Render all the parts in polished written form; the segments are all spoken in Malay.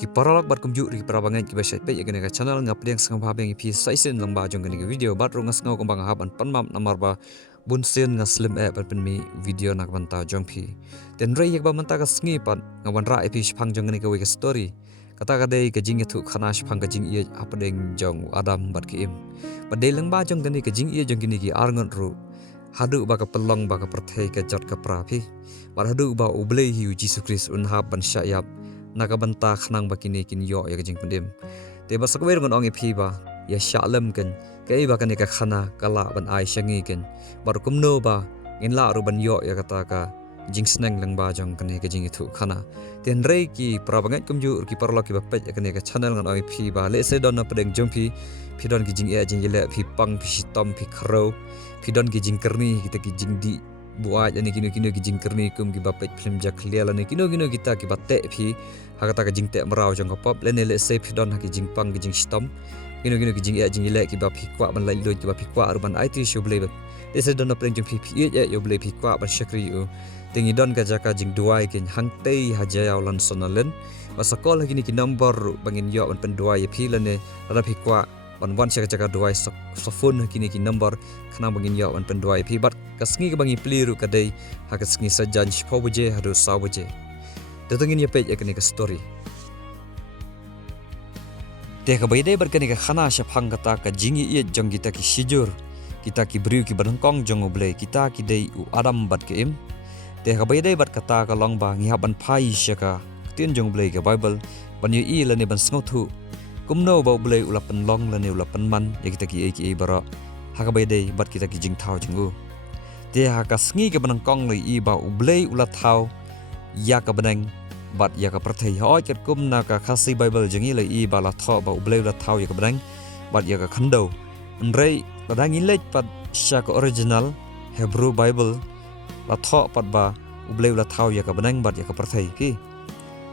Ki paralak bat kumju ri parabangan ki basai pe yagane ka channel ngapdeng sang bhabeng pi saisen lang ba jong gane video bat ro ngas ngau kumbang haban panmam namar ba bunsen nga slim app ban mi video nak banta jong pi ten rei yak ba manta ka sngi pat ngawan ra epi shphang jong gane ka we story kata ka dei ka jing thu khana shphang ka jing ye apdeng jong adam bat ki im padai lang ba jong gane ka jing ye jong gane ki arngon ru hadu ba ka pelong ba ka perthai ka jot ka pra pi bar hadu ba ublei hi Jesus Christ un hab ban syayap nakabanta khnang bakini kin yo ya jing pendim te ba sakwer ngon ong phi ba ya shalem ken kai ba kan ka khana kala ban ai shangi ken bar kumno ba in la ru ban yo ya kata ka jing sneng lang ba jong kan ka jing thu khana ten rei ki prabangat kumju ki parlo ki ba pet ya kan ka channel ngon ong phi ba le se don na pedeng jong phi don ki jing ya jing le phi pang phi tom phi khro phi don ki jing kerni kita ki jing di buat ani kino ki jing kerni kum ki bapet film jak lial ani kino kita ki batte phi hakata ka jing te marau jong pop le ne le se phi don ha ki jing pang ki jing stom kino ki jing ya jing le ki ba phi kwa ban lai lo ki ba phi kwa urban it show ble le se don na preng jong phi phi ya yo ble phi kwa ban shakri u tingi don ka jaka jing duai kin hang te haja ya lan sonalen masakol kini ki number bangin yo ban pen duai phi le ne ra phi kwa ban wan chaka duai so phone kini ki number khana bangin yo ban pen duai phi bat kasngi ka bangi pliru kadai hakasngi sajan shpo buje hadu saw buje datengin ya page ekani ka story te ka baidai barkani ka khana shaphang kata ka jingi ye jong kita ki shijur kita ki briu ki banangkong jong oble kita ki dei u adam bat ke im te ka baidai bar kata ka longba ngi haban phai shaka tin jong oble ka bible ban yu i lane ban sngotu kumno ba oble ulapan long lane ulapan man ya kita ki e bara haka baidai bat kita ki jing thau jingu te haka sngi ke banang kong le i ba ublei ula thau ya ka banang bat ya ka prathai hoi ket kum na ka khasi bible jangi le i ba la tho ba ublei ula thau ya ka banang bat ya ka khando nrei badang ilej pat sha ka original hebrew bible la tho pat ba ublei ula thau ya ka banang bat ya ka prathai ki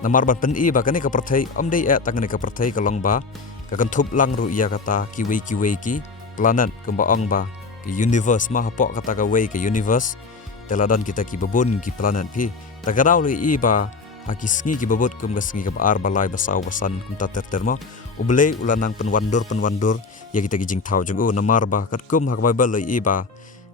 namar ban pen i ba kane ka prathai amdei a tangane ka prathai ka long ba ka kan thup lang ru ya kata ki wei ki planet kumba ong ba universe mah pok kata ka way ke universe teladan kita ki babon ki planet pi tagarau le iba aki sngi ki babot kum ga sngi ka ar balai basau basan kum ta terma uble ulanang penwandur ya kita ki jing thau jong o namar ba kat kum hak bible le iba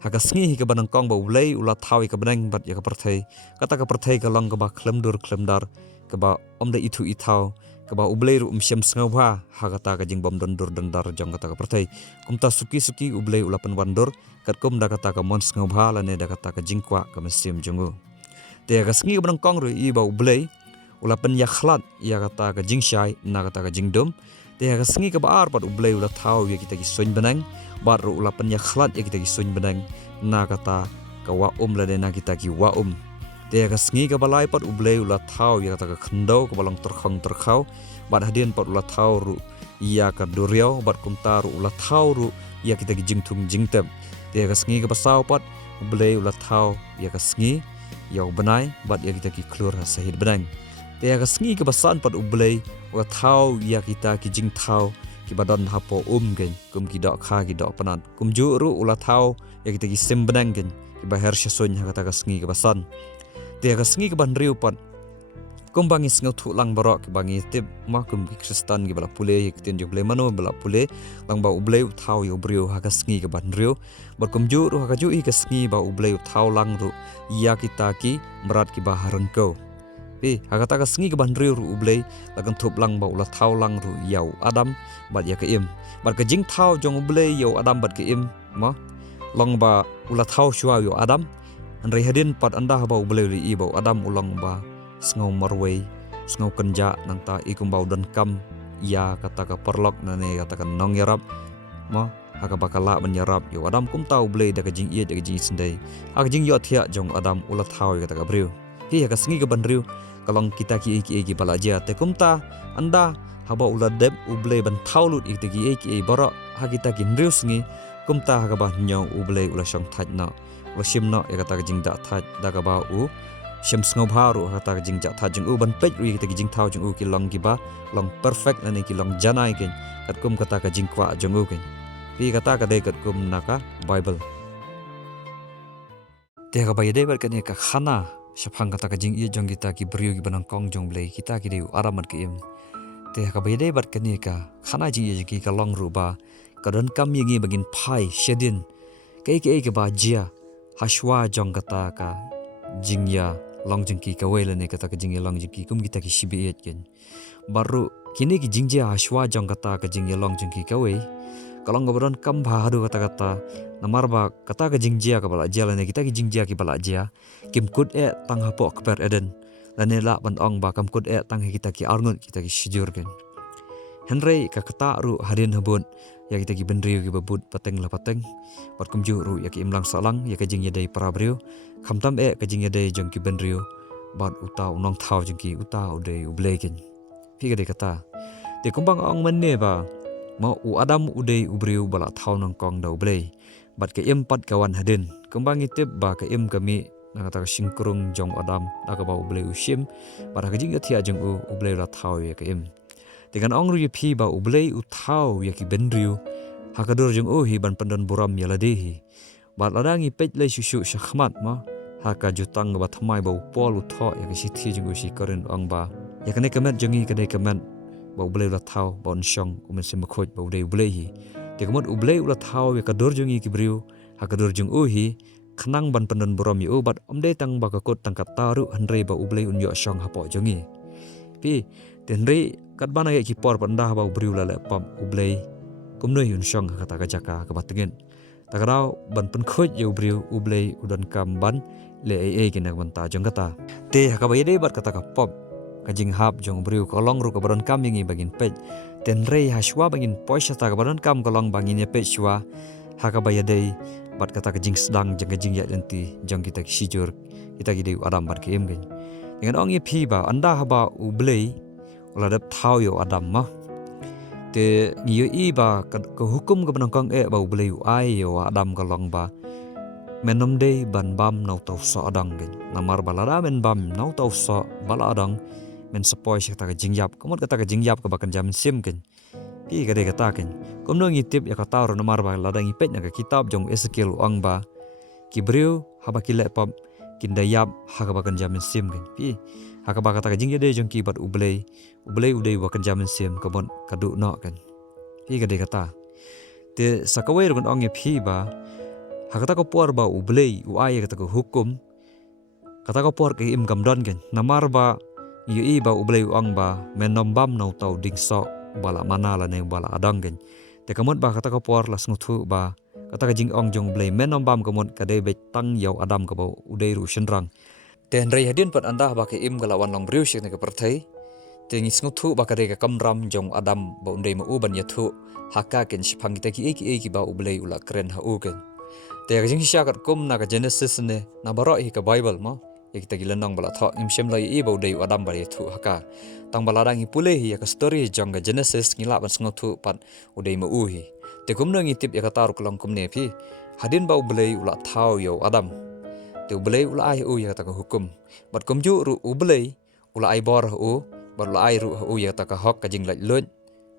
hak sngi hi ka banang kong ba uble ula thau ka banang bat ya ka perthai kata ka perthai ka long ka ba klemdar ka ba omda itu i thau kaba ublei ru syam sngau ba hagata ka jing bom dondur dandar jong kata ka perthai kumta suki ublei ulapan wandur kat kum da kata ka mon sngau ba la ne da kata ka jingkwa ka mesim jongu te ka sngi bang kong ru i ba ublei ulapan ya khlat ya kata ka jingshai na kata ka jingdom te ka sngi ka ba ar pat ublei ula thau ya kita ki soin benang bar ru ulapan ya khlat ya kita ki soin benang na kata ka wa la ne na kita ki wa te ka sngi ka balai pat ublei ula thau ya kata ka khndo ka balong terkhau bat hadian pat ula thau ru ya ka duriau bat kumta ru ula thau ru ya kita ki jingthum jingtem te ka sngi ka pasau pat ublei ula thau ya ka sngi ya benai bat ya kita ki klur sahid benang te ka sngi ka basan pat ublei ula thau ya kita ki jingthau ki badan hapo gen kum ki dok kha ki dok panan kum ju ru ula thau ya kita ki sim benang gen ki bahar shason ha kata ka sngi ka basan te ka sngi ka ban riu pat kum bangi sngu thu lang barok bangi tip ma kum ki kristan ki bala pule ki tin jo ble mano bala pule lang ba uble thau yo brio ha ka sngi ka ban riu bar kum ju ru ha ka ju i ka sngi ba uble thau lang ru ya kita ki berat ki baharan ko pi ha ka sngi ka ban riu ru uble lagan thup lang ba ula thau lang ru yau adam bat ya ka im bar ka jing thau jong uble yau adam bat ka im ma long ba ula thau shwa yo adam Andrei hadin pat anda ba ublei ri i ba adam ulang ba sngau marwei sngau kenja nanta ikum bau dan kam ya kata ka perlok nane kata ka nong yarap ma haka bakala menyarap yo adam kum tau blei da ka jing ie da ka jing sendai ak jing yo thia jong adam ulat thau kata ka briu hi ka sngi ka banriu kalong kita ki balaja te kumta anda haba ulat deb ublei ban thaulut ik ki bara ha kita ki nriu sngi kumta haka ba nyau ublei ula shong thaj na ula shim na ya kata ka jing da thaj da ka ba u Syam sngau baru kata jing jak tha jing u ban pej ru kita jing thau jing u ki long ki ba long perfect ane ki long janai ken kat kum kata ka jing kwa jing u ken pi kata ka de kat kum naka bible te ka bai de bar kan ka khana shaphang kata ka jing i jong kita ki brio ki banang kong jong blei kita ki de aramat ki im te ka bai dei bat ka ni ka khana jing ye ki ka long ru ba ka don kam ye ngi bagin phai shedin ke ba jia hashwa jong kata ka jingya long jing ki ka wele ne kata ka jingya long jing ki kum kita ki shibi et ken baru kini ki jingja hashwa jong kata ka jingya long jing ki ka we kalong gabron kam bha hadu kata namar ba kata ka jingjia ka bala jia ne kita ki jingjia ki bala jia kim kut e tang hapo kper eden lane la ban ong ba kam kut e tang kita ki arngun kita ki shijur ken Henry ka kata ru hadin habun ya kita ki benriu ki babut pateng la pateng pat kumju ru ya ki imlang salang ya ka jingya dei parabriu khamtam e ka jingya dei jong ki benriu bat uta unong thau jong ki uta udei ublekin pi ka de kata te kumbang ong menne ba mau u adam udei ubriu bala thau nong kong da ublei bat ke empat kawan hadin kumbang itip ba ke em kami na kata singkrung jong adam na ka ba ublei ushim para ka jingya thia jong u ublei la thau ya ke em dengan ong ru phi ba ublei u thau ya ki benriu hakadur jong hi ban pandon buram ya ladehi bat ladangi pej le susu shakhmat ma haka jutang ba thamai ba pol u tho ya ki sithi jong u si karen ong ba ya kane kamet jongi kane kamet ba ublei la thau bon shong umen sim khoj ba udei ublei hi te kamot ublei la thau ya kadur jongi ki briu hakadur jong hi khnang ban pandon buram yu bat omde tang ba ka kot tang kataru hanre ba ublei un yo shong hapo jongi pi tenre kat bana ya ki por pandah ba ubriu la le pam ublei kumnoi un shong kata ka jaka ka batingen takarau ban pen khoj ya ubriu ublei udan kam ban le ai kena ban ta jong kata te ka ba yede bat kata ka pop kajing hap jong briu kolong ru ka baron kam ingi bagin pej tenre hashwa bagin poisha ta ka baron kam kolong bangin ya pej shwa haka ba yede bat kata kajing sedang jeng kajing ya lenti jong kita sijur kita gide adam bat ke em gen dengan ong ye phi ba anda ba ublei ulah dap thau yo adam mah te ngiyo i ba ke hukum ke benangkang ba ublei ai yo adam kalong ba menom dei ban bam nau tau so adang gen namar balada men bam nau tau so bala adang men sepoi sik ta jingyap komot kata ka jingyap ka bakan jam sim gen pi ka de kata ken komno ngitip ya kata ro namar ba ladang ipet na ka kitab jong Ezekiel ong ba kibriu haba kilek pap kindayap haka bakan jam sim gen pi haka ba kata ka jingya de jong ki bat ublei udei bakan jam sim komot kadu no kan pi ka de kata te sakawai ro ong ye phi ba hakata ko por ba ublei uai kata ko hukum kata ko por ke im gamdon gen namar ba i ba ublei ong ba menom bam nau tau ding so bala mana la ne bala adang gen te kamot ba kata ko por la snuthu ba kata ka jing ong jong ublei menom bam kamot ka de be tang yau adam ka ba udei ru shenrang ten rei hadin pat anda ba ke im galawan long briu shik ne ka perthai te ngi snuthu ba ka de ka kamram jong adam ba undei ma u ban yathu haka ken shphang ta ki ki ba ublei ula kren ha u gen te ka jing shakat kum na ka Genesis ne na baro hi ka Bible ma kita gilan nang bala thok im shem lai i bau dei adam bari thu haka tang bala dang i pule hi ka story jong ga Genesis ngila ban sngo thu pat udei ma u hi te kum nang i tip ya ka tar kulong kum ne phi hadin bau blei ula thau yo adam te blei ula ai u ya ta ka hukum bat kum ju ru u blei ula ai bor u bat ula ai ru u ya ta ka hok ka jing lai lun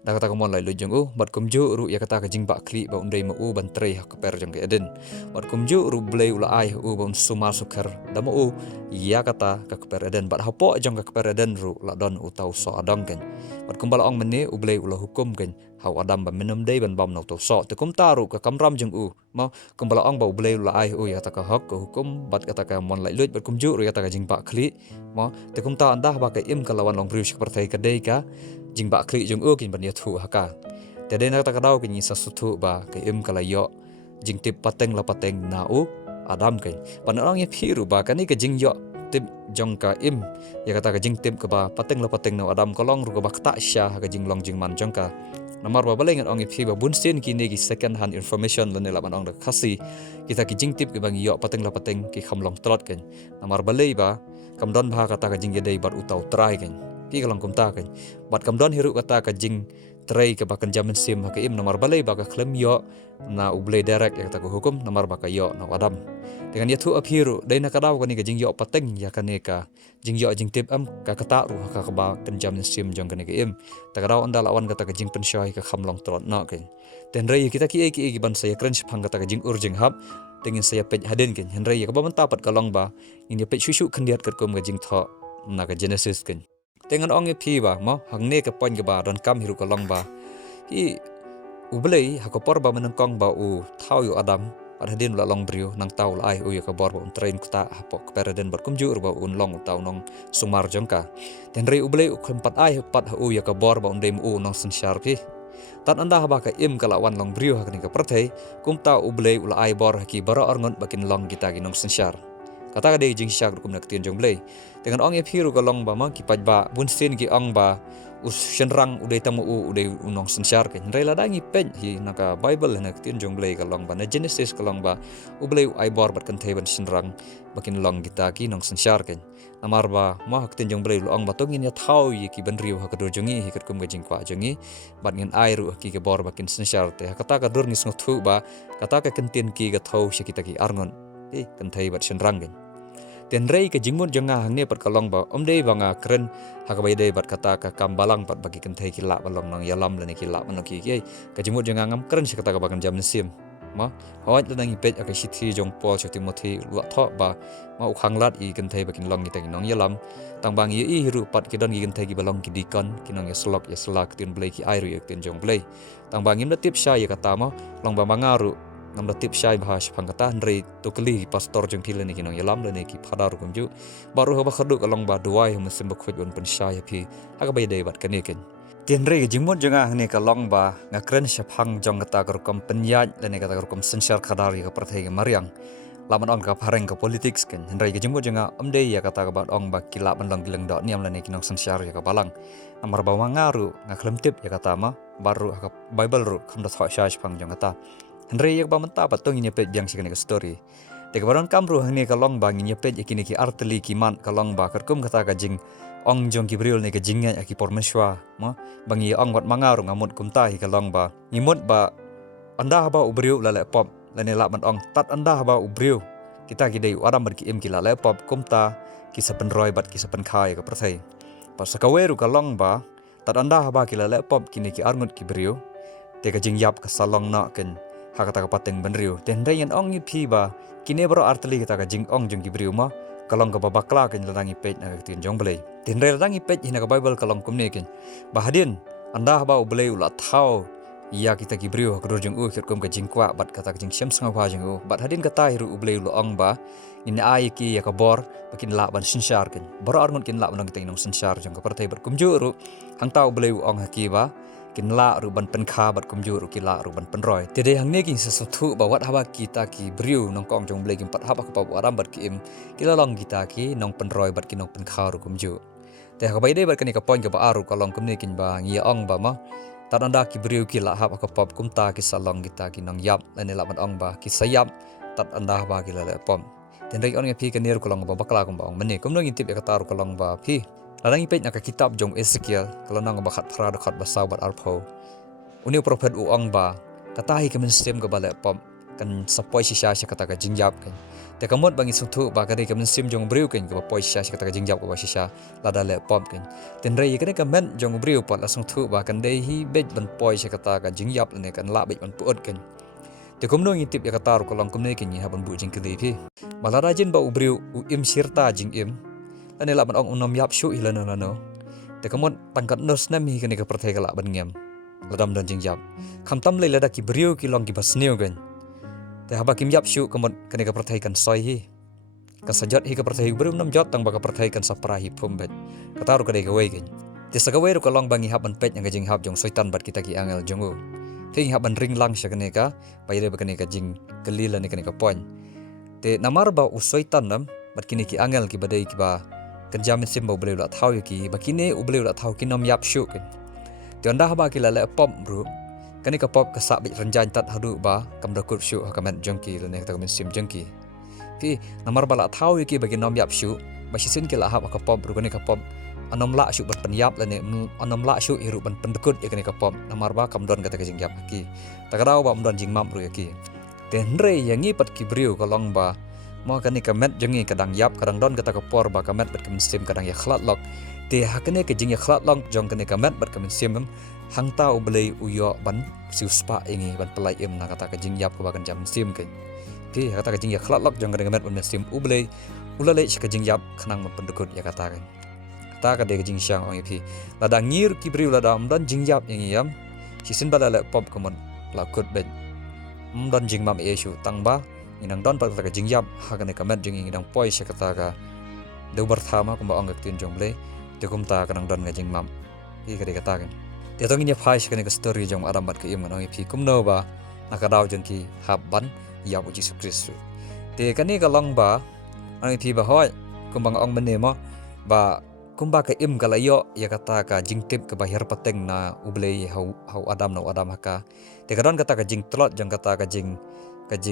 da kata ka mon lai lun jong u bat kum ju ru ya kata ka jing ba kli ba undei ma u ban trei hak per jong ga eden bat kum ju ru blei ula ai u ba sumar sukar da ma u ya kata ka per eden bat hapo jong ka per eden ru la don u tau so adang ken bat kum bala ong mene u blei ula hukum ken hau adam ba minum dei ban bam nau tau so te kum taru ka kamram jong u ma kum bala ong ba u blei ula ai u ya ta ka hak ka hukum bat kata ka mon lai lut bat kum ju ru ya ta ka jing ba kli ma te kum ta andah ba ka im ka lawan long briu sik pertai ka dei ka jing ba kli jong u kin ban ya thu haka te de na ta ka dau kin sa su thu ba ka im kala yo jing tip pateng la pateng na u adam ken ban ong ye phiru ba ka ni ka jing yo tip jong ka im ya kata ka jing tip ka ba pateng la pateng na adam kolong ru ka ba ta sha ka jing long jing man jong ka namar ba baleng ong ye phi ba bunsin ki ne ki second hand information lan la ban ong da khasi kita ki jing tip ki bang yo pateng la pateng ki khamlong trot ken namar balei ba kamdon bha kata ka jing ye dei bar utau trai ken pi kalong kum ta ken bat kamdon hiru kata ka jing trai ke bakan jamin sim ha im namar balai ba ka klem yo na ublei direct ya kata ko hukum namar ba ka yo na adam dengan ya thu aphiru dai na kadaw ka ni ka jing yo pateng ya ka ne ka jing yo jing tip am ka kata ru ka ba kan jamin sim jong ka ne ka im ta kadaw anda lawan kata ka jing pen shai ka khamlong trot na ken ten rei kita ki ban saya kren phang kata ka jing urjing hab dengan saya pej hadin ken hen rei ka ba man tapat kalong ba ini pej shushu khendiat kat ko ma jing tho na ka Genesis ken Dengan ong e phi ba mo hangne ka pon ga ba don kam hiru ka long ba hi ublei hakopor ba menengkong ba u thau yu adam adin la long brio nang tau ai u ya ka bor ba train kuta hapok peraden bar kumju ba un long tau nong sumar jongka ten rei ublei u kempat ai pat u ya ka bor ba undem u nong sensyar pi tan anda ba ka im kala wan long brio hakni ka perthei kum ta ublei ula ai bor haki bara orngon bakin long kita gi nong sensyar kata ka de jing syak kum nak tien jong blei dengan ong e phiru ka long ba ma ki paj ba bun sin ki ong ba us shenrang udai tamu udai unong sensyar ke rela dangi pen hi naka bible nak tien jong blei ka long ba na genesis ka long ba ublei ai bor bat kan theben shenrang bakin long kita ki nong sensyar ke namar ba ma hak tien jong blei lu ong ba tongin ya thau yi ki ban riu hak dur jongi hi kat kum ga jing kwa jongi bat ngin ai ru ki ke bor bakin sensyar te kata ka dur ngis ngothu ba kata ka kentien ki ga thau shi kita ki arngon kan thai bat shenrang ke ten rei ke jingmut janga hangne pat kalong ba omdei banga kren hakabai dei bat kata ka kambalang pat bagi kenthai ki la balong nang yalam lene ki la manoki ki ke jingmut janga ngam kren shi kata ka bagan jam sim ma hawat lenang ipet aka sithi jong pol cho timothy lu tho ba ma ukhanglat i kenthai bakin long ki nang yalam tang bang i hiru pat ki don ki kenthai ki balong ki dikon ki nang ya slak tin blai ki airu yak tin jong blai tang bang im tip sha ya kata ma long ba mangaru nam da tip syai bahas pangkata ndrei tokli pastor jong thile ni kinong yalam le ni ki phadar kumju baru ba khadu kalong ba duai musim bakhut on pen syai phi aga bai dei bat kaniken tien rei jingmot jonga hne kalong ba ngakren shaphang jong kata kar kom penyaj le ni kata kar kom sensyar khadar ka prathai ga mariang laman on ka phareng ka politics ken ndrei jingmot jonga amdei ya kata ka ba ong ba kila bandang gileng dot niam le ni kinong sensyar ya ka balang namar ba mangaru ngaklem tip ya kata ma baru ka bible ru kham da thwa syai shaphang jong kata Henry yak ba menta patong inya pet jang sikane ka story. Te kabaron kamru hangni ka long bang inya pet yakini ki artli ki man ka long ba karkum kata ka jing ong jong ki briul ne ka jinga aki pormeshwa ma bangi ong wat mangaru ngamut kumta hi ka long ba. Ngimut ba anda ba ubriu la le pop la ne la man ong tat anda ba ubriu. Kita ki dei adam ber ki im ki la le pop kumta ki sapen roy bat ki sapen khai ka prathai. Pas kaweru ka long ba tat anda ba ki la le pop kini ki arngut ki briu. Te ka jing yap ka salong na ken hakata ka pateng benriu ten dayan ong phi ba kine bro artli kita ka jing ong jong gibriu ma kalong ka babakla ken ladangi pet na tin jong blei ten re ladangi pet hina ka bible kalong kumne ken bahadin anda ba blei ula thau ya kita gibriu ka jong u kum ka jing kwa bat kata ka jing syam sanga ba jong u bat hadin ka tai ru blei ula ong ba in ai ki ya ka bor bakin la ban sinsyar ken bro arngon ken la ban kita inong sinsyar jong ka partai ber kumju ru hang tau blei ong haki ba kinla ruban penkha bat kumju ru kila ruban penroy tede hang ne king sesuatu bawat haba kita ki briu nong kong jong blei ki pat haba ka pa aram bat ki im kila long kita ki nong penroy bat ki nong penkha ru kumju te ka bai de bat ka ni ka point ka ba aru ka long kumne kin ba ngia ong ba ma tananda ki briu kila haba ka pop kumta ki salong kita ki nong yap lene la bat ong ba ki sayap tat anda ba ki la le pom ten rei on nge phi ka ner ko long ba bakla kum ba ong mene kum no ngintip ya ka taru ka long ba phi Ladang ipet nak kitab jong Ezekiel kalau nang bakat phra dekat basabat arpho. Uni prophet uang ba katahi kemen sistem ke balai pom kan sapoi sisa kata ka jingjap kan. Te kamot bangi sutu ba kare kemen sistem jong briu kan ke poi sisa kata ka jingjap ke sisa lada le pom kan. Ten rei kene kamen jong briu pot lasung tu ba kan dei hi bet ban poi kata ka jingjap ne kan la bet ban puot kan. Te komno ngitip ya kata ru kolong komne kin ha ban bu jing kele phi. Balarajin ba ubriu u im sirta jing im Tani la ban ong unom yap shu hilano nano. Te kamot tangkat nos nami kene ka prathai kala ban ngem. Ladam dan jingjap. Kham tam le lada ki briu ki long ki basneu gan. Te haba kim yap shu kamot kene ka prathai kan soi hi. Ka sajat hi ka prathai briu nam jot tang ba ka prathai kan sapra hi phumbet. Kataru ka dei ka wei gan. Te sagawe ru ka long bangi haban pet yang jing hab jong soitan bat kita ki angel jongu. Thing haban ring lang sha kene ka paire ba kene ka jing kelila ne kene ka point. Te namar ba usoitan nam bat kini ki angel ki badai ki ba kerja mesim bau boleh ulat tahu ki bakine boleh ulat tahu kinom yap syuk kan tionda ba ki lale pop bro kani ka pop ka sabit renjan tat hadu ba kam dakut syuk hakamet jongki lene ta mesim jongki fi namar bala tahu ki bagi nom yap syuk basisin ki la ha ka pop bro kani ka pop anom la syuk ban penyap lene anom la syuk hiru ban pendekut ya kani ka pop namar ba kam don kata ka jingjap ki takarau ba don jing mam bro ya ki tenre yangi pat ki brio kalong ba mau kani kamet jengi kadang yap kadang don kata kapor ba kamet bat kemensim kadang ya khlat lok te hakane ke jing ya khlat lok jong kani kamet bat kemensim hang tau belai uyo ban siu spa ingi ban pelai im na kata ke jing yap ko ba kan jam sim ke te kata ke jing ya khlat lok jong kani kamet ban sim u belai ulale ke jing yap khanang pendekut ya kata kan kata ka de jing syang ong pi lada ngir ki briu lada dan jing yap yang yam sisin bala le pop komon la kut ben dan jing mam esu tangba inang don pa ka jing yap ha ka ne kamet jing inang poi se kata ka de berthama ko ba ong tin jong ble de kum ta kanang don jing mam ki ka de kata kan te tong ni phai se ka ne story jong adam bat ka im ong pi kum no ba nakadaw jong ki habban ya bu Jesus Kristus te kani ka long ba ong pi ba hoi kum bang ong mene mo ba kumba ka im kalayo ya kata ka jingtip ke bahir pateng na ublei hau adam na adam haka te kadon kata ka jing tlot jang kata ka jing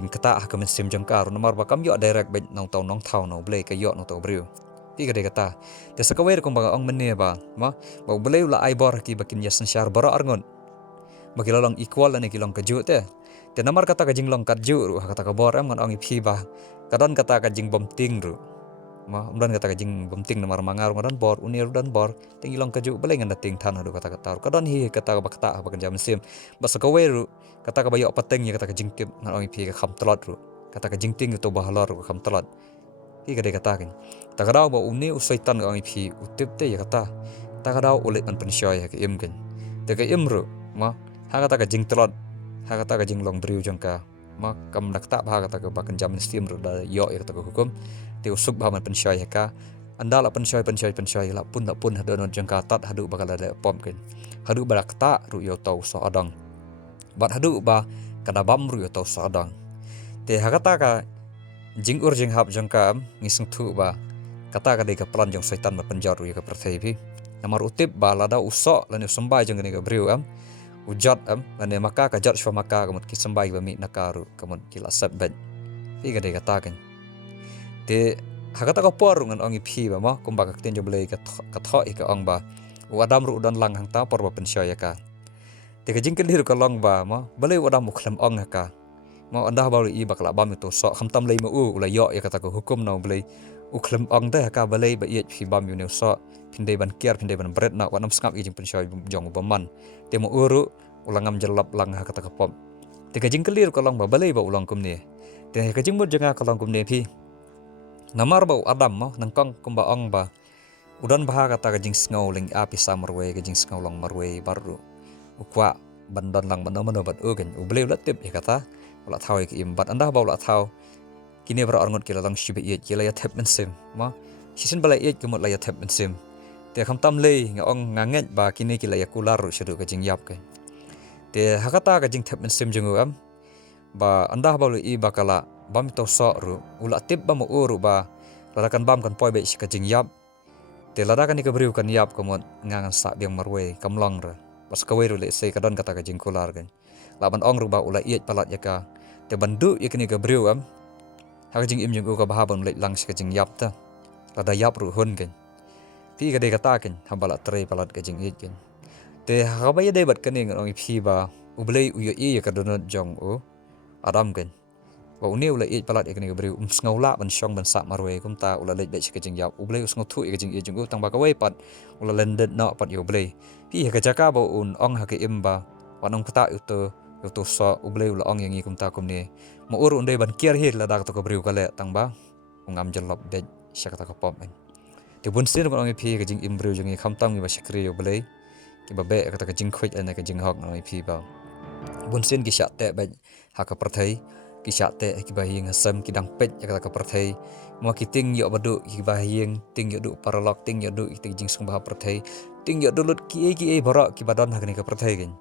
kata ha ka mensim jang karu nomor ba kam yo direct ben nong tau nong thau no ublei ka yo no to briu pi ka de kata te sakawer kumba ong mene ba ublei la ai bor ki bakin yasan syar bara arngon bagilolong equal ane kilong kaju te nomor kata ka jing long kaju ru kata ka bor am ngon ong iphi ba kadon kata ka jing bom ting ru dan kata kajing bumting namar mangar dan bor unir dan bor tinggi long kaju beleng anda ting tan hadu kata kata kadon hi kata bakta bakan jam sim basa kaweru kata ka bayo pateng ya kata kajing tip ngan ong pi ka kham telot ru kata kajing ting to bahalor ru kham telot hi ka de kata kan ta kadau ba uni usaitan ong pi utip te ya kata ta kadau ulit an pensyoy ka im kan te ka im ru ha kata kajing telot ha kata kajing long briu jangka kam nakta ba kata ka bakan jam sim ru da yo ya kata hukum te usuk ba man pensyoy ka anda la pensyoy la pun hadon jangka tat hadu bakal ada pom kan hadu balakta ru yo tau so adang bat hadu ba kada bam ru yo tau so adang te hakata ka jing ur jing hab jangka ngisung thu ba kata ka de ka plan jong setan ba penjar ru yo ka perthai bi namar utip ba lada usok lan sembai jong ni ka briu ujat ane maka ka jat shwa maka kamut ki sembai ba mi nakaru kamut ki la sab ben pi ka de kata kan te hakata ka por ngan ong iphi ba kumba ka tin jo blei ka tho ka ong ba wadam ru dan lang hang ta por ba pensyoy ka te ka jing kelir ka long ba balei wadam mukhlam ong ka anda ba i bakla bam to so kham tam lei ma ula yo ya kata ko hukum no blei ukhlam ong te ka balei ba i phi bam yu ne so phindei ban kiar phindei ban bret na wanam skap i jing pensyoy jong ba man te mo uru ulangam jelap lang ha kata ka pom te ka jing kelir ka long ba balei ba ulang kum ni te ka jing mut janga ka long kum ne phi namar bau adam nangkong kumba ong ba udan baha kata kajing snowling api samarwe kajing snowlong marwe baru ukwa bandan lang mano bat ugen ubleu latip ya kata ula thau ki imbat anda bau la thau kini bra arngot kila lang shibe ye kila ya tep mensim sisin bala ye kumut la ya tep mensim te kham tam le nga ong nganget ba kini kila ya kular shudu kajing yap ke te hakata kajing tep mensim jungu ba anda bau i bakala bam to so ru ula tip ba mo uru ba ladakan bam kan poi be ka jing yap te ladakan ni ka briu kan yap komon ngangan sa biang marwe kamlong ra pas ka weru le sei kadon kata ka jing kular kan laban ong ru ba ula iet palat ya ka te bandu ya kini ka briu ha ka jing im jing ka bahabon le lang ka jing yap ta lada yap ru hun kan pi ka de kata kan hambala tre palat ka jing iet kan te ha ba ya de bat kan ngi ong phi ba ublei uyo i ya ka donot jong adam kan wa uni ula iet palat ikni ka briu sngaula ban shong ban sa marwe kumta ula lej be ka jing yap ublei usngo thu ka jing i jing tang ba ka wei pat ula lendet no pat yo blei pi ka jaka ba un ong ha ka imba wanong kata uto so ublei ula ong yang i kumta kumni mo ur unde ban kier hir la dak to ka briu ka le tang ba ungam jelop de syakata ka pom te bun sin ko ong pi ka jing im briu jing i kham tam ni ba shakri yo blei ki ba be ka jing khoi ana ka jing hok ong pi ba bun sin ki sha te ba ha ka prathai ki sha te ki ba hing hasam ki dang pet ya ka prathai mo ki ting yo badu ki ba hing ting yo du paralok ting yo du ki jing sung ba prathai ting yo du lut ki e bara ki ba don ha ni ka prathai gen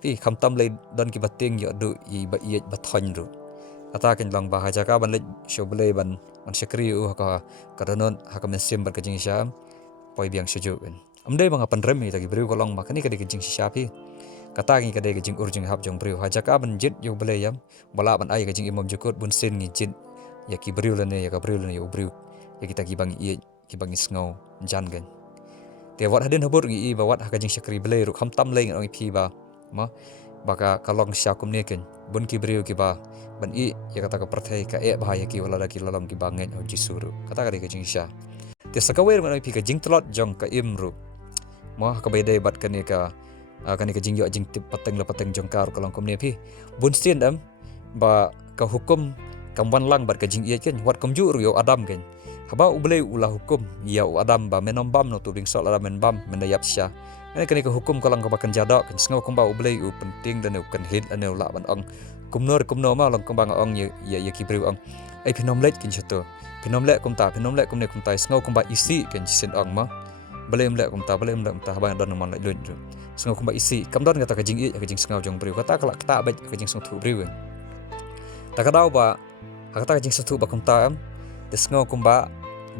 pi kham tam le don ki ba ting yo du i ba i ba thon ru ata ken lang ba ha ja ka ban le shoble ban shakri u ha ka donon ha ka mesim bar ka jing sha poi biang shuju gen amde bang apan rem ta ki bru ko long ma kani ka de jing sha pi kata ngi kadai kajing urjing hab jong briu hajaka ban jit yo belayam bala ban ai kajing imam jukut bun sin ngi jit ya ki briu lane ya ka briu lane yo briu ya kita ki bangi i ki bangi sngo jan gan te wat hadin habur ngi i ba wat kajing shakri belai ru kham tam lai ngi phi ba baka kalong syakum ne ken bun ki briu ki ba ban i ya kata ka prathai ka e bahaya ki wala ki lalam ki bangen ho jisuru kata kadai kajing sha te sakawer ngi phi kajing tlot jong ka imru ka bedai bat kan ka kani ka jing yo jing tip pateng la pateng jongkar kalong kom ne phi bun sin ba ka hukum kam wan lang bat ka jing ye ken wat kom ju yo adam ken haba ublei ulah hukum ya adam ba menom bam no tu bing sol adam men bam menayap sya ini kini ke hukum kalang kebakan jadok kan sengau kumba ublei penting dan kan hit ane ula ban ong kumnor ma lang kumbang ong ya kibriu ong ai pinom let kin chato pinom let kumta kumne kumta sengau kumba isi kan sin ong ma belem let kumta haba don man lun sengau kumba isi kamdon kata ka jing i ka jing sengau jong briu kata kala kata ba ka jing seng tu briu takadau ba kata ka jing satu ba kumta am sengau kumba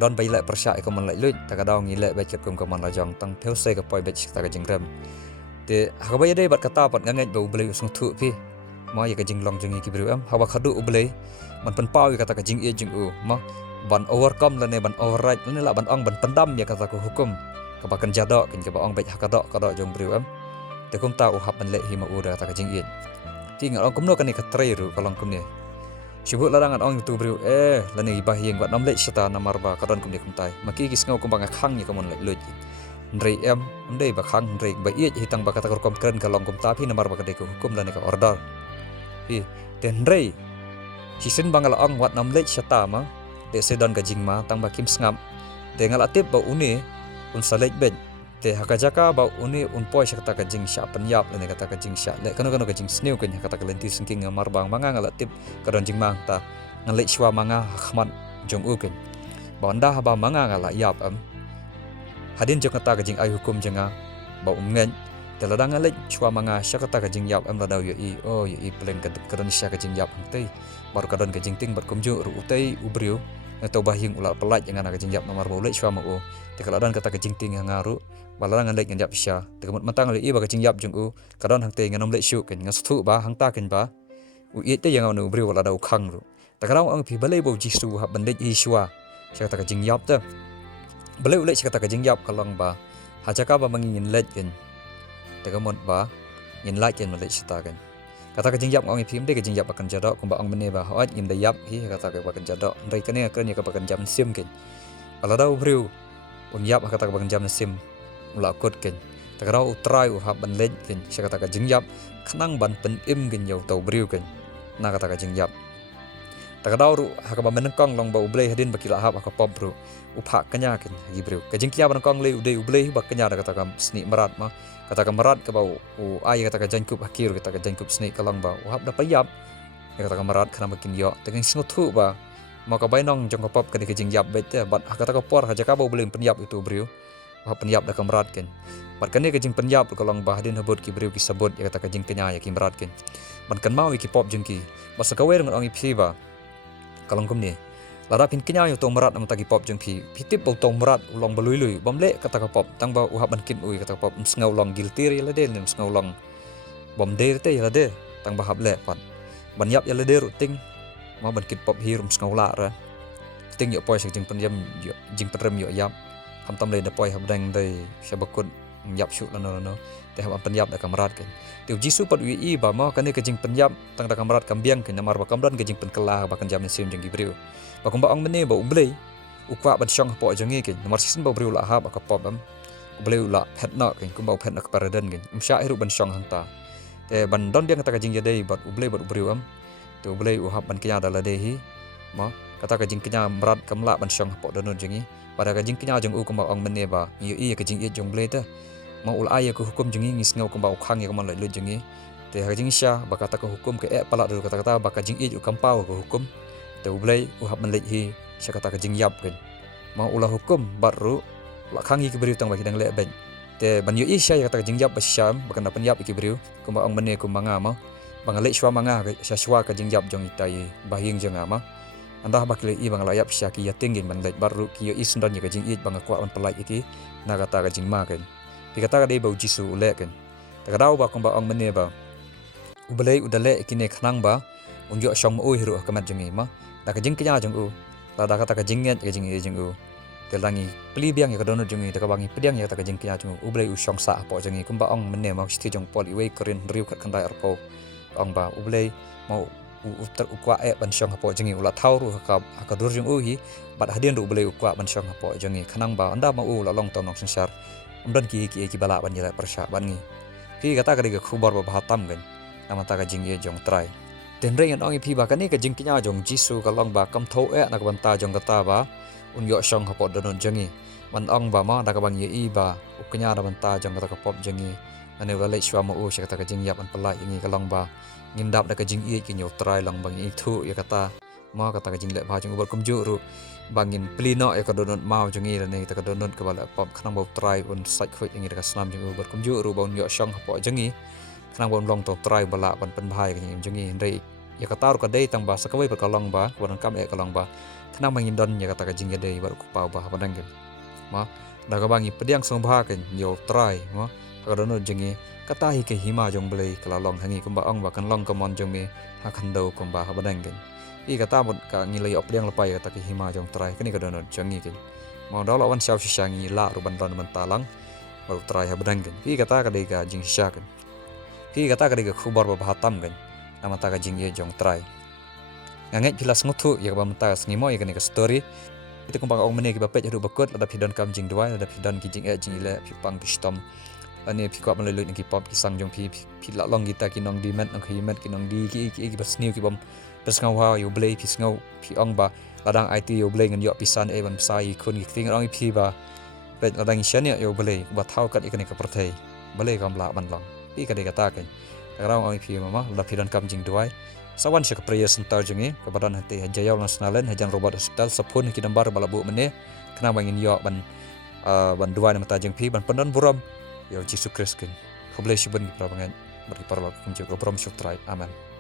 don bai lek persya ko man lek lut takadau ngi lek becet kum ko man la jong tang pelse ka poi bec ta ka jing rem te ha ba yade bat kata pat ngangai ba ublei sung thu pi ma ya ka jing long jing ki bru am ha ba khadu ublei man pen pau kata ka jing e jing u ma ban overcome la ne ban override ne la ban ong ban pendam ya kata ko hukum ka ba kan jadok kin ka ba ong bec ha ka dok jong bru am te kum ta u hab ban lek hi ma u da ta ka jing e ti ngal ong kum no kan ni ka trei ru kalong kum ni Sibuk larangan ong tu beriu lani bahieng buat namlek serta namarba kadon kum ni kumtai maki kis ngau kumbang khang ni kamon lek lut ndrei em ndei ba khang ndrei ba iet hitang ba kata kom kren kalong kum tapi namarba kadai ko hukum lani ka order hi ten ndrei sisin bangal ong wat namlek serta ma de sedon ka jingma tang ba kim sngam de ngal atip ba une un salek ben te hakajaka ba une un poi sakta ka jing sha penyap lani kata ka jing sha le kano ka jing sneu kan kata ka lenti singking marbang manga ngal atip kadon jing mang ta ngalek shwa manga khmat jong u kan bonda ba manga ngala yap am hadin jong kata ka jing ai hukum jenga ba ngen te ladang ngalek shwa manga sha kata ka jing yap am ladau yo i pleng kadon sha ka jing yap tei baru kadon ka jing ting bar kumju ru utei ubriu atau bahing ulat pelat jangan ka jing yap nomor ba ulek shwa ma u te kala dan kata ka jing ting ngaru balarangan lek ngan yap sha te kamut matang le i ba ka jing yap jong u kadon hang te nganom lek shu kan ngasthu ba hang ta kan ba u i te yang anu ubriu wala dau khang ru takarau ang pi balai bo jisu hab bandej i shwa sha kata ka jing yap ta balai ulek sha kata ka jing yap kalong ba hajaka ba mangin let kan te kamut ba ngin like kan malek sta kan kata ka jing yap ang pi mde ka jing yap akan jadok kumba ang mene ba hoat ngin da yap hi kata ka ba kan jadok ndai kane ka ni ka ba kan jam sim kan bala dau ubriu un yap kata ka ba kan jam sim ula kot kan takarau utrai u hab ban let kan sha kata ka jing yap khnang ban pen im kan yau tau briu kan na kata ka jing yap takadau ru hakaba menengkong long ba ublei hadin bakila hab ka pop bro upha kanya kan gi bro ka jing kia menengkong le udei ublei ba kanya da kata ka sni marat ma kata ka marat ka ba u ai kata ka jangkup hakir kata ka jangkup sni kalong ba u hab da payap kata ka marat khana makin yo tenging snuthu ba ma ka bainong jong ka pop ka jing yap bet bat kata ka por haja ka ba ublei penyap itu bro ha penyap da ka marat kan bat kan ka jing penyap kalong ba hadin habut ki bro ki sabut ya kata ka jing kenya ya ki marat kan ban kan mau ki pop jing ki basa ka wer ngon ong iphi ba kalong kum ni lara pin kenya yo tong marat am tagi pop jeng phi pitip bo tong marat ulong balui bomle kata ka pop tang ba uhab ban kin ui kata pop ngau long giltir ya lade nem ngau long bom de te ya lade tang ba hab le pat ban yap ya lade ruting ma ban kit pop hirum ngau la ra ting yo poi sek jeng penjam yo jeng perem yo yap ham tam le da poi hab dang dai syabakut yap shu no te hab penyap da kamrat kan tiu jisu pat wi ba ma kan ke jing penyap tang da kamrat kambiang kan namar ba kamdan ke jing penkela ba kan jam sim jeng gibriu ba kum ba ong mene ba ublei ukwa ban syong po jeng kan nomor sisin ba briu la ha ba ka pop am ublei la pet na kan kum ba pet na ka paradan kan umsya iru ban syong hangta te ban don biang kata ka jing yadei bat ublei bat briu am te ublei uhab ban kenya da la dehi ma kata ka jing kenya marat kamla ban syong po donun jengi pada ka jing kenya jeng u kum ba ong mene ba i ka jing i jong blei ta ma ul aya ku hukum jengi ngis ngau kum ba khang ya kaman lai lu jengi te ha jing sya ba kata ka hukum ke pala dulu kata ba ka jing i u kampau ku hukum te ublei u hab man lai hi sya kata ka jing yap kan ma ula hukum baru la khang i ki beriu tang ba hidang le ben te ban yu i sya kata ka jing yap ba syam ba kan pen yap ki beriu kum ba ong mene kum manga ma bang le shwa manga sya shwa ka jing yap jong itai ba hing jeng ama anda ba kile i bang la yap sya ki ya tingin man lai baru ki yu i sundan ka jing i bang kwa on pelai iki na kata ka jing ma kan dikata ka dei bau jisu ule kan takadau ba kum ba ong mene ba ublei udale kine khnang ba unjo syong u hiru kamat jengi ma da ka jing kenya jeng u la da kata ka jinget ka jing e jeng u telangi pli biang ya ka donut jengi da ka bangi pediang ya kata ka jing kenya jeng u ublei u syong sa po jengi kum ba ong mene ma sti jong pol iwe korin riu kat kandai arpo ong ba ublei mau utar ukwa ban syong po jengi ula thau ru ka dur jeng u hi bat hadin ru ublei ukwa ban syong po jengi khanang ba anda ma u la long ton nok sensar umdan ki bala ban jela persya ban ngi ki kata ka diga khubar ba hatam gan nama ta ka jing ye jong trai tenre yan ong ipi ba kani ka jing kinya jong jisu ka long ba kam tho na ka banta jong kata ba un yo shong ha po donon jangi man ong ba ma da ka bang ye ba u kinya da banta jong kata ka pop jangi ane wala shwa mo u shaka ka jing yap an pala ingi ka long ba ngindap da ka jing i ki nyo try long bang i thu ya kata ma kata ka jing le ba jong ber kum ju ru bangin plino ya ka donon mau jangi la ne ta ka donon ka bala pop khnang bo try un sai khoi ingi da ka snam jong ber kum ju ru bon yo shong ha po jangi khnang bon long to try bala ban pen bhai ka jangi ndai ya kata ru ka dei tang ba sakawai ba ka long ba wan kam e ka long ba khnang mangin don ya kata ka jing dei bar ku pau ba padang ke ma da ka bangi pediang song bha kan yo try ma ka donon jangi kata hi ke hima jong blei kala long hangi kumba ong ba kan long kamon jong me ha khan do kumba ha badang ke i kata bot ka ngilai op liang lepai kata ke hima jong try kani ka donon jangi ke ma do lawan syau syangi la ru ban ron ban talang baru try ha badang ke i kata ka dei ka jing sya kan i kata ka dei ka khubar ba hatam kan nama ta ka jing ye jong try nganget pilas ngutu ya ba mata ngimo ya kani ka story itu kumpang ong mene ki ba pet ru bakut ada pidon kam jing duai ada pidon ki jing e jing ile pi pang pi stom ani pi kwap melalui ki pop ki sang jong pi la long kita ki nong di met nong ki met ki nong di ki bas new ki bom bas ngau ha yo blay pi ngau pi ong ba ladang it yo blay ngan yo pisan e ban sai kun ki ting ong pi ba pet ladang shan yo blay ba thau kat ikani ka prathai blay kam la ban long pi ka de ka ta kan rau ong pi mama la pi don kam jing duai sawan syak prayer center jengi ka badan hati hajayal nasionalen hajan robot hospital sapun ki nambar bala bu mene kena bangin yo ban duai na mata jeng pi ban pendon buram yo Jesus Christ kan. Kau boleh syukur di perabangan bagi para laku kunci kau berom syuk terai. Amin.